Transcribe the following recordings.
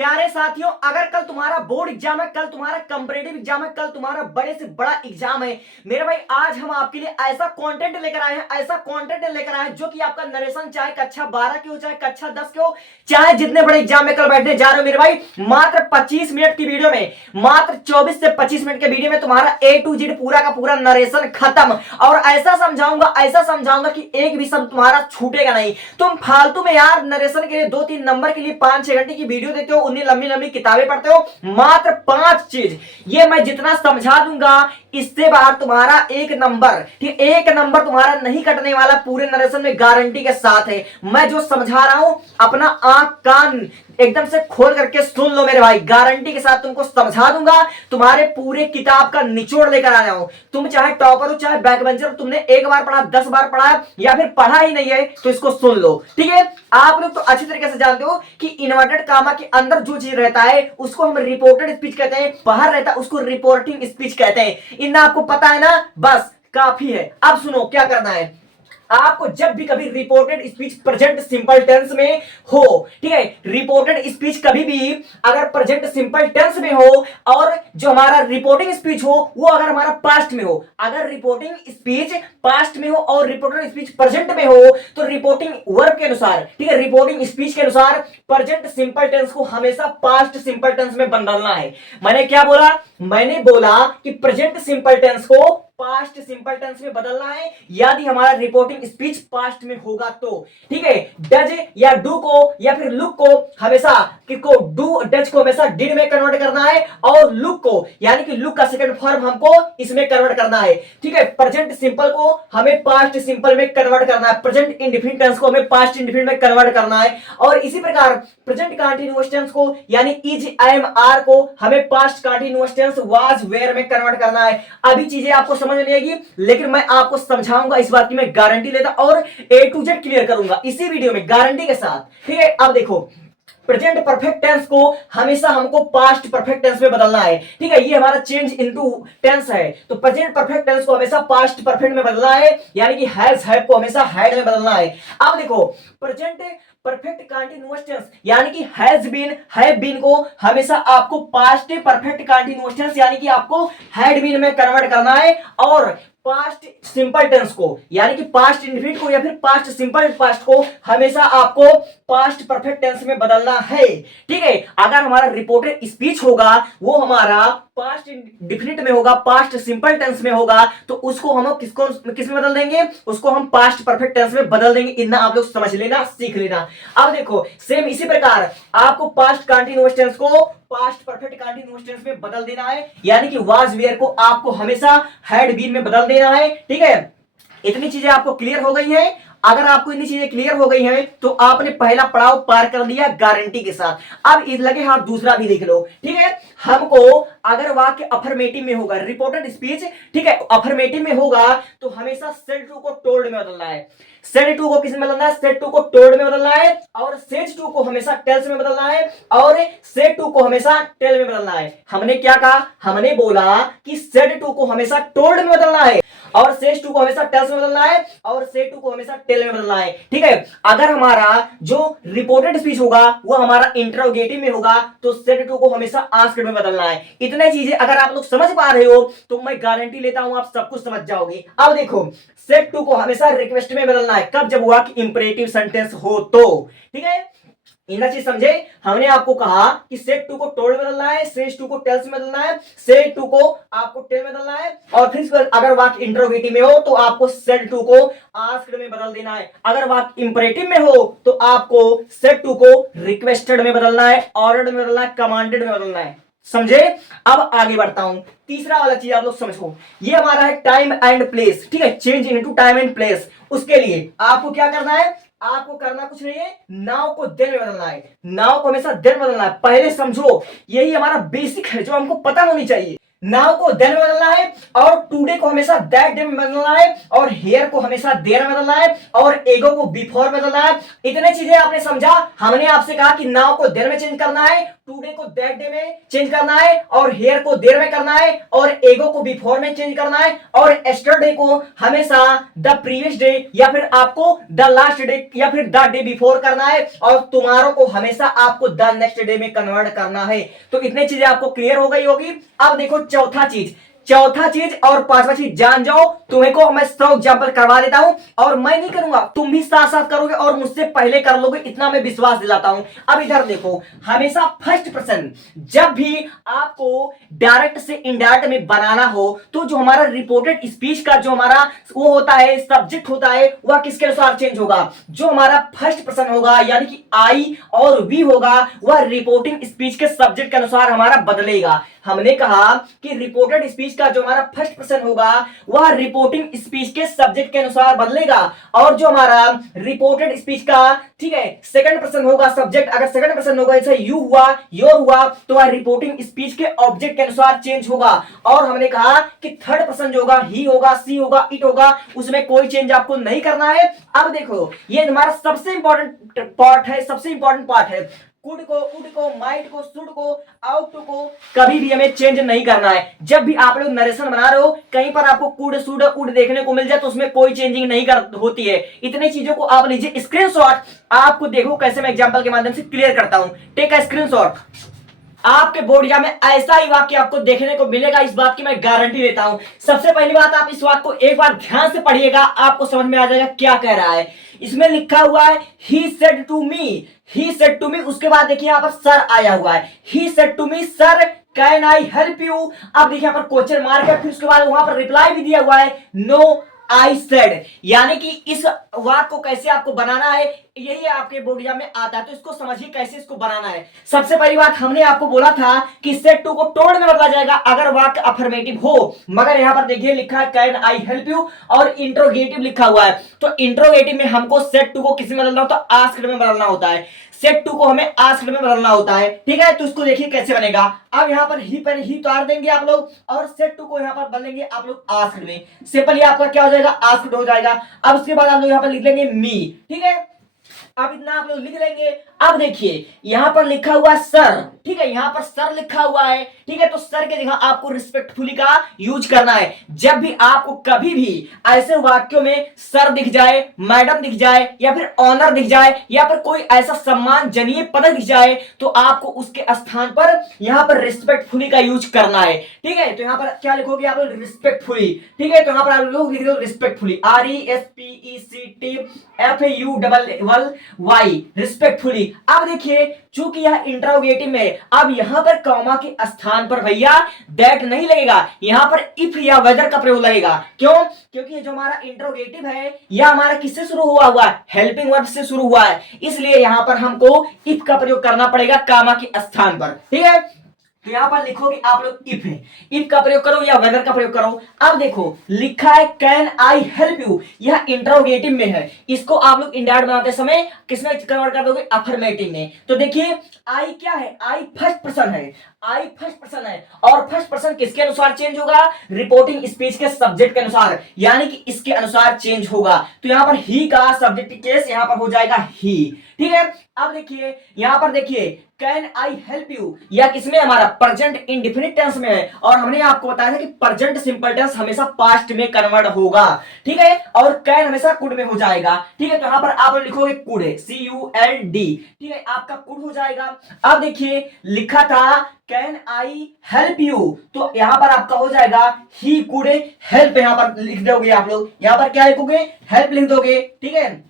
प्यारे साथियों, अगर कल तुम्हारा बोर्ड एग्जाम है, कल तुम्हारा कंपटीटिव एग्जाम है, कल तुम्हारा बड़े से बड़ा एग्जाम है मेरे भाई, आज हम आपके लिए ऐसा कंटेंट लेकर आए हैं, ऐसा कंटेंट लेकर आए हैं जो कि आपका नरेशन चाहे कक्षा 12 की हो, चाहे कक्षा 10 की हो, चाहे जितने बड़े एग्जाम में कल बैठने जा रहे हो मेरे भाई, मात्र 25 मिनट की वीडियो में, मात्र 24 से 25 मिनट के वीडियो में तुम्हारा ए टू जेड पूरा का पूरा नरेशन खत्म। और ऐसा समझाऊंगा कि एक भी शब्द तुम्हारा छूटेगा नहीं। तुम फालतू में यार नरेशन के लिए 2-3 नंबर के लिए 5-6 घंटे की वीडियो देते हो, उन्नी लंबी लंबी किताबें पढ़ते हो, मात्र 5 चीज ये मैं जितना समझा दूंगा इससे बाहर तुम्हारा एक नंबर, ठीक, एक नंबर तुम्हारा नहीं कटने वाला, पूरे नरेशन में गारंटी के साथ है। मैं जो समझा रहा हूं अपना आंख कान एकदम से खोल करके सुन लो मेरे भाई, गारंटी के साथ तुमको समझा दूंगा, तुम्हारे पूरे किताब का निचोड़ लेकर आ जाऊं। तुम चाहे टॉपर हो चाहे बैक बेंचर हो, तुमने एक बार पढ़ा 10 बार पढ़ा या फिर पढ़ा ही नहीं है तो इसको सुन लो, ठीक है। आप लोग तो अच्छी तरीके से जानते हो कि इन्वर्टेड कामा के अंदर जो चीज रहता है उसको हम रिपोर्टेड स्पीच कहते हैं, बाहर रहता है उसको रिपोर्टिंग स्पीच कहते हैं। इतना आपको पता है ना, बस काफी है। अब सुनो क्या करना है। आपको जब भी कभी reported speech present simple tense में हो, ठीक है, रिपोर्टेड स्पीच कभी भी अगर प्रेजेंट सिंपल टेंस में हो और जो हमारा रिपोर्टिंग स्पीच हो वो अगर हमारा पास्ट में हो, अगर रिपोर्टिंग स्पीच पास्ट में हो और रिपोर्टेड स्पीच प्रेजेंट में हो तो रिपोर्टिंग वर्ब के अनुसार, ठीक है, रिपोर्टिंग स्पीच के अनुसार प्रेजेंट सिंपल टेंस को हमेशा पास्ट सिंपल टेंस में बदलना है। मैंने क्या बोला? मैंने बोला कि प्रेजेंट सिंपल टेंस को पास्ट सिंपल टेंस में बदलना है यदि हमारा रिपोर्टिंग स्पीच पास्ट में होगा तो, ठीक है। डज या डू को या फिर लुक को हमेशा किसको, डू डज को हमेशा डिड में कन्वर्ट करना है और लुक को यानी कि लुक का सेकंड फॉर्म हमको इसमें कन्वर्ट करना है, ठीक है। प्रेजेंट सिंपल को हमें पास्ट सिंपल में कन्वर्ट करना है, प्रेजेंट इंडेफिनिट टेंस को हमें पास्ट इंडेफिनिट में कन्वर्ट करना है और इसी प्रकार प्रेजेंट कंटीन्यूअस टेंस को यानी इज आई एम आर को हमें past continuous tense was were में कन्वर्ट करना है। अभी चीजें आपको समझ में नहीं आएगी लेकिन मैं आपको समझाऊंगा, इस बात की मैं गारंटी लेता और ए टू जेड क्लियर करूंगा इसी वीडियो में गारंटी के साथ, ठीक है। अब देखो प्रेजेंट परफेक्ट टेंस को हमेशा हमको पास्ट परफेक्ट टेंस में बदलना है, ठीक है। ये हमारा चेंज इनटू टेंस है तो प्रेजेंट परफेक्ट टेंस को हमेशा पास्ट परफेक्ट में बदलना है यानी कि हैज हैव को हमेशा हैड में बदलना है। अब देखो प्रेजेंट परफेक्ट कंटीन्यूअस टेंस यानी कि हैज बीन हैव बीन को हमेशा आपको पास्ट परफेक्ट कंटीन्यूअस टेंस यानी कि आपको हैड बीन में कन्वर्ट करना है और पास्ट सिंपल टेंस को यानी कि पास्ट इंडेफिनिट को या फिर पास्ट सिंपल पास्ट को हमेशा आपको पास्ट परफेक्ट टेंस में बदलना है, ठीक है। अगर हमारा रिपोर्टेड स्पीच होगा वो हमारा पास्ट इंडेफिनिट में होगा, पास्ट सिंपल टेंस में होगा तो उसको हम किसको किस में बदल देंगे, उसको हम पास्ट परफेक्ट टेंस में बदल देंगे। इतना आप लोग समझ लेना, सीख लेना। अब देखो सेम इसी प्रकार आपको पास्ट कंटीन्यूअस टेंस को पास्ट परफेक्ट कंटीन्यूअस टेंस में बदल देना है यानी कि वाज वेयर को आपको हमेशा हैड बीन में बदल देना है, ठीक है। इतनी चीजें आपको क्लियर हो गई हैं। अगर आपको इतनी चीजें क्लियर हो गई हैं तो आपने पहला पड़ाव पार कर लिया गारंटी के साथ। अब इस लगे हाथ दूसरा भी देख लो, ठीक है। हमको अगर वाक्य अफर्मेटिव में होगा, रिपोर्टेड स्पीच, ठीक है, अफर्मेटिव में होगा तो हमेशा सेड टू को टोल्ड में बदलना है। सेड टू को किस में बदलना है? सेड टू को टोल्ड में बदलना है और सेज टू को हमेशा टेल्स में बदलना है और सेड टू को हमेशा टेल में बदलना है। हमने क्या कहा? हमने बोला कि सेड टू को हमेशा टोल्ड में बदलना है और सेज टू को हमेशा टेल्स में बदलना है और सेड टू को हमेशा टेल में बदलना है, ठीक है। अगर हमारा जो रिपोर्टेड स्पीच होगा वो हमारा इंटरोगेटिव में होगा तो सेड टू को हमेशा आस्क्ड में बदलना है। इतने चीजें अगर आप लोग समझ पा रहे हो तो मैं गारंटी लेता हूं आप सब कुछ समझ जाओगे। अब देखो सेड टू को हमेशा रिक्वेस्ट में बदलना है, कब? जब वाक्य इंपरेटिव सेंटेंस हो तो, ठीक है। इतना चीज समझे? हमने आपको कहा कि सेड टू को टोल्ड में बदलना है, सेज टू को टेल्स में बदलना है, सेड टू को आपको टेल में बदलना है और फिर अगर वाक्य इंटरोगेटिव में हो तो आपको सेड टू को आस्क्ड में बदल देना है। अगर वाक्य इंपरेटिव में हो तो आपको सेड टू को रिक्वेस्टेड में बदलना है, ऑर्डर्ड में बदलना है, कमांडेड में बदलना है। समझे? अब आगे बढ़ता हूं। तीसरा वाला चीज आप लोग समझो, ये हमारा है टाइम एंड प्लेस, ठीक है, change into time and place. उसके लिए आपको क्या करना है? आपको करना कुछ नहीं है, नाउ को देन में बदलना है, नाउ को हमेशा देन बदलना है। पहले समझो, यही हमारा बेसिक है जो हमको पता होनी चाहिए। नाउ को देन में बदलना है, और टुडे को हमेशा दैट डे में बदलना है, और हेयर को हमेशा देयर में बदलना है, और एगो को बिफोर में बदलना है। इतने चीजें आपने समझा। हमने आपसे कहा कि नाउ को देर में चेंज करना है, टुडे को दैट डे में चेंज करना है, और हेयर को देर में करना है, और एगो को बिफोर में चेंज करना है, और एस्टरडे को हमेशा द प्रीवियस डे या फिर आपको द लास्ट डे या फिर द डे बिफोर करना है, और तुम्हारों को हमेशा आपको द नेक्स्ट डे में कन्वर्ट करना है। तो इतनी चीजें आपको क्लियर हो गई होगी। अब देखो चौथा चीज और पांचवा चीज जान जाओ। तुम्हें को मैं 100 एग्जाम्पल करवा देता हूं, और मैं नहीं करूंगा, तुम भी साथ साथ करोगे और मुझसे पहले कर लोगे, इतना मैं विश्वास दिलाता हूं। अब इधर देखो, हमेशा फर्स्ट पर्सन जब भी आपको डायरेक्ट से इनडायरेक्ट में बनाना हो, तो जो हमारा रिपोर्टेड स्पीच का जो हमारा वो होता है, सब्जेक्ट होता है, वह किसके अनुसार चेंज होगा? जो हमारा फर्स्ट पर्सन होगा यानी कि आई और वी होगा, वह रिपोर्टिंग स्पीच के सब्जेक्ट के अनुसार हमारा बदलेगा। हमने कहा कि रिपोर्टेड स्पीच का जो हमारा फर्स्ट पर्सन होगा, वह रिपोर्टिंग स्पीच के सब्जेक्ट के अनुसार बदलेगा, और जो हमारा रिपोर्टेड स्पीच का, ठीक है, सेकंड पर्सन होगा सब्जेक्ट, अगर सेकंड पर्सन होगा जैसे यू हुआ, योर हुआ, तो वह रिपोर्टिंग स्पीच के ऑब्जेक्ट के अनुसार चेंज होगा। और हमने कहा कि थर्ड पर्सन जो होगा, ही होगा, सी होगा, इट होगा, उसमें कोई चेंज आपको नहीं करना है। अब देखो, ये हमारा सबसे इंपॉर्टेंट पार्ट है, सबसे इंपॉर्टेंट पार्ट है। कुड को, उड को, माइट को, शुड को, आउट को कभी भी हमें चेंज नहीं करना है। जब भी आप लोग नरेशन बना रहे हो, कहीं पर आपको कुड, शुड, उड देखने को मिल जाए, तो उसमें कोई चेंजिंग नहीं होती है। इतनी चीजों को आप लीजिए स्क्रीनशॉट। आपको देखो कैसे मैं एग्जांपल के माध्यम से क्लियर करता हूं। Take a screenshot. आपके बोर्ड एग्जाम में ऐसा ही वाक्य आपको देखने को मिलेगा, इस बात की मैं गारंटी देता हूं। सबसे पहली बात, आप इस वाक्य को एक बार ध्यान से पढ़िएगा, आपको समझ में आ जाएगा क्या कह रहा है। इसमें लिखा हुआ है he said to me, he said to me, उसके बाद देखिए यहां पर सर आया हुआ है, he said to me sir can I help you. अब देखिए यहां पर क्वेश्चन मार्क है, फिर उसके बाद वहां पर रिप्लाई भी दिया हुआ है नो आई सेड। यानी कि इस वाक्य को कैसे आपको बनाना है, यही आपके बोर्ड एग्जाम में आता है। तो इसको समझिए कैसे इसको बनाना है। सबसे पहली बात, हमने आपको बोला था कि सेड टू को टोल्ड में बदला जाएगा अगर वाक्य अफर्मेटिव हो, मगर यहां पर देखिए लिखा है कैन आई हेल्प यू, और इंट्रोगेटिव लिखा हुआ है। तो इंट्रोगेटिव में हमको सेड टू को किस में बदलना होता है? आस्क्ड में बदलना होता है। सेट टू को हमें आस्क्ड में बदलना होता है, ठीक है। तो इसको देखिए कैसे बनेगा। अब यहाँ पर ही पर ही उतार देंगे आप लोग, और सेट टू को यहाँ पर बदलेंगे आप लोग आस्क्ड में। सिंपली आपका क्या हो जाएगा? आस्क्ड हो जाएगा। अब उसके बाद आप लोग यहाँ पर लिख लेंगे मी, ठीक है। अब इतना आप लोग लिख लेंगे। अब देखिए यहां पर लिखा हुआ सर, ठीक है, यहां पर सर लिखा हुआ है, ठीक है। तो सर के जगह आपको रिस्पेक्टफुली का यूज करना है। जब भी आपको कभी भी ऐसे वाक्यों में सर दिख जाए, मैडम दिख जाए, या फिर ऑनर दिख जाए, या फिर कोई ऐसा सम्मानजनीय पद दिख जाए, तो आपको उसके स्थान पर यहां पर रिस्पेक्टफुली का यूज करना है, ठीक है। तो यहां पर क्या लिखोगे आप लोग? रिस्पेक्टफुली, ठीक है। तो यहां पर आप लोग लिख दो रिस्पेक्टफुली, RESPECTFULLY, रिस्पेक्टफुली। अब देखिए चूंकि यह इंट्रोगेटिव में, अब यहां पर कॉमा के स्थान पर भैया दैट नहीं लगेगा, यहां पर इफ या वेदर का प्रयोग लगेगा। क्यों? क्योंकि ये जो हमारा इंट्रोगेटिव है, यह हमारा किससे शुरू हुआ है? हेल्पिंग वर्ब से शुरू हुआ है, इसलिए यहां पर हमको इफ का प्रयोग करना पड़ेगा कॉमा के स्थान पर, ठीक है। तो यहां पर लिखोगे आप लोग इफ है, इफ का प्रयोग करो या वेदर का प्रयोग करो। अब देखो लिखा है कैन आई हेल्प यू, यह इंट्रोगेटिव में है, इसको आप लोग इंडायरेक्ट बनाते समय किसमें कन्वर्ट कर दोगे? अफर्मेटिव में। तो देखिए आई क्या है? आई फर्स्ट पर्सन है, आई फर्स्ट पर्सन है, और फर्स्ट पर्सन किसके अनुसार चेंज होगा? रिपोर्टिंग स्पीच के सब्जेक्ट के अनुसार, यानी कि इसके अनुसार चेंज होगा। तो यहां पर ही का सब्जेक्ट केस यहां पर हो जाएगा ही, ठीक है। अब देखिए यहां पर देखिए कैन आई हेल्प यू, या किसमें? हमारा प्रेजेंट इंडेफिनिट टेंस में है, और हमने आपको बताया था कि प्रेजेंट सिंपल टेंस हमेशा पास्ट में कन्वर्ट होगा, ठीक है। और कैन हमेशा कुड में हो जाएगा, ठीक है। तो यहां पर आप लिखोगे कुड, CULD, ठीक है, आपका कुड हो जाएगा। अब देखिए लिखा था कैन आई हेल्प यू, तो यहां पर आपका हो जाएगा ही कुड हेल्प, यहां पर लिख दोगे आप लोग, यहां पर क्या लिखोगे? हेल्प लिख दोगे, ठीक है।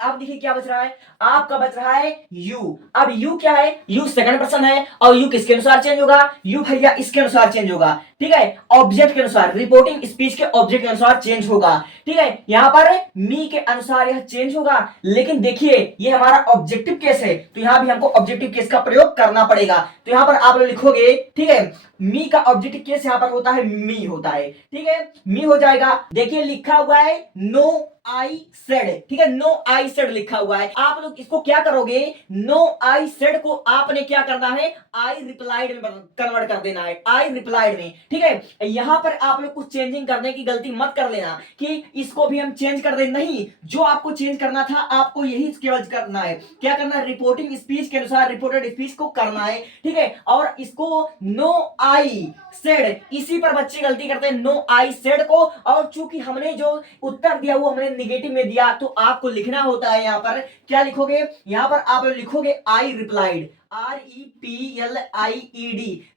अब देखिए क्या बच रहा है? आपका बच रहा है यू। अब यू क्या है? यू सेकंड पर्सन है, और यू किसके अनुसार चेंज होगा? यू भैया इसके अनुसार चेंज होगा, ठीक है, ऑब्जेक्ट के अनुसार, रिपोर्टिंग स्पीच के ऑब्जेक्ट के अनुसार चेंज होगा, ठीक है। यहां पर मी के अनुसार यह चेंज होगा, लेकिन देखिए ये हमारा ऑब्जेक्टिव केस है, तो यहां भी हमको ऑब्जेक्टिव केस का प्रयोग करना पड़ेगा। तो यहां पर आप लोग लिखोगे, ठीक है, मी का ऑब्जेक्टिव केस यहां पर होता है मी होता है, ठीक है, मी हो जाएगा। देखिए लिखा हुआ है नो आई सेड, ठीक है, नो आई सेड लिखा हुआ है। आप लोग इसको क्या करोगे, नो आई सेड को आपने क्या करना है, आई रिप्लाइड में कन्वर्ट कर देना है, आई रिप्लाइड में, ठीक है। यहां पर आप लोग कुछ चेंजिंग करने की गलती मत कर लेना कि इसको भी हम चेंज कर दे, नहीं, जो आपको चेंज करना था आपको यही केवल करना है, क्या करना है, रिपोर्टिंग स्पीच के अनुसार रिपोर्टेड स्पीच को करना है, ठीक है। और इसको नो आई सेड, इसी पर बच्चे गलती करते हैं, नो आई सेड को, और चूंकि हमने जो उत्तर दिया वो हमने निगेटिव में दिया, तो आपको लिखना होता है, यहां पर क्या लिखोगे, यहां पर आप लिखोगे I replied, REPLIED,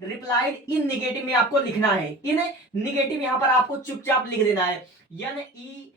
replied in negative में आपको लिखना है, इन निगेटिव यहां पर आपको चुपचाप लिख देना है, NEGATIVE,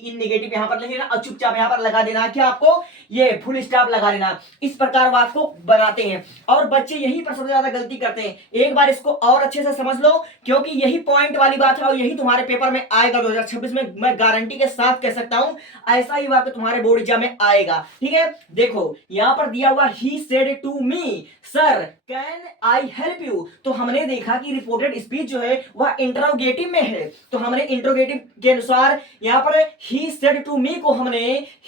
इन निगेटिव यहां पर लिख देना और चुपचाप यहां पर लगा देना, क्या आपको ये फुल स्टॉप लगा देना। इस प्रकार बात को बनाते हैं और बच्चे यही पर सबसे ज्यादा गलती करते हैं। एक बार इसको और अच्छे से समझ लो, क्योंकि यही पॉइंट वाली बात है और यही तुम्हारे पेपर में आएगा 2026 में, मैं गारंटी के साथ कह सकता हूं, ऐसा ही बात तुम्हारे बोर्ड एग्जाम में आएगा, ठीक है। देखो यहां पर दिया हुआ he said to me sir can I help you, तो हमने देखा कि रिपोर्टेड स्पीच जो है वह इंटरोगेटिव में है, तो हमने इंटरोगेटिव के अनुसार यहां पर ही सेड टू मी को हमने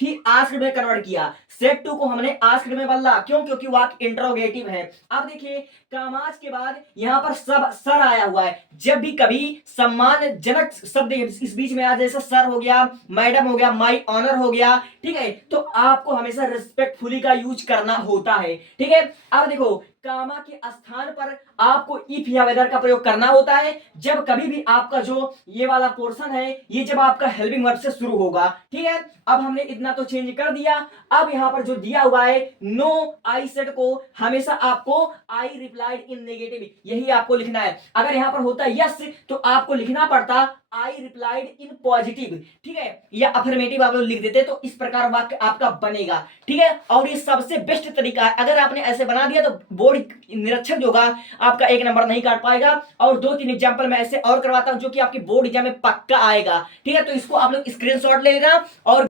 ही आस्क्ड में कन्वर्ट किया, सेड टू को हमने आस्क्ड में बदला, क्यों, क्योंकि वाक्य इंटरोगेटिव है। अब देखिए कामाज के बाद यहां पर सब सर आया हुआ है, जब भी कभी सम्मानजनक शब्द इस बीच में आ, जैसे सर हो गया, मैडम हो गया, माय ऑनर हो गया, ठीक है, तो आपको हमेशा रिस्पेक्टफुली का यूज करना होता है, ठीक है। अब देखो कामा के स्थान पर आपको इफ या वेदर का प्रयोग करना होता है जब कभी भी आपका जो ये वाला पोर्शन है ये जब आपका हेल्पिंग वर्ब से शुरू होगा, ठीक है। अब हमने इतना तो चेंज कर दिया। अब यहां पर जो दिया हुआ है नो आई सेड को हमेशा आपको आई रिप्लाइड इन नेगेटिव यही आपको लिखना है। अगर यहां पर होता यस तो आपको लिखना पड़ता आई रिप्लाइड इन पॉजिटिव, ठीक है, या अफर्मेटिव आप लोग लिख देते तो इस प्रकार वाक्य आपका बनेगा, ठीक है। और ये सबसे बेस्ट तरीका है, अगर आपने ऐसे बना दिया तो बोर्ड निरीक्षक जो होगा आपका 1 नंबर नहीं काट पाएगा। और 2-3 एग्जांपल मैं ऐसे और करवाता हूं जो कि आपकी बोर्ड एग्जाम में पक्का आएगा, ठीक है। तो इसको आप लोग स्क्रीनशॉट ले लेना और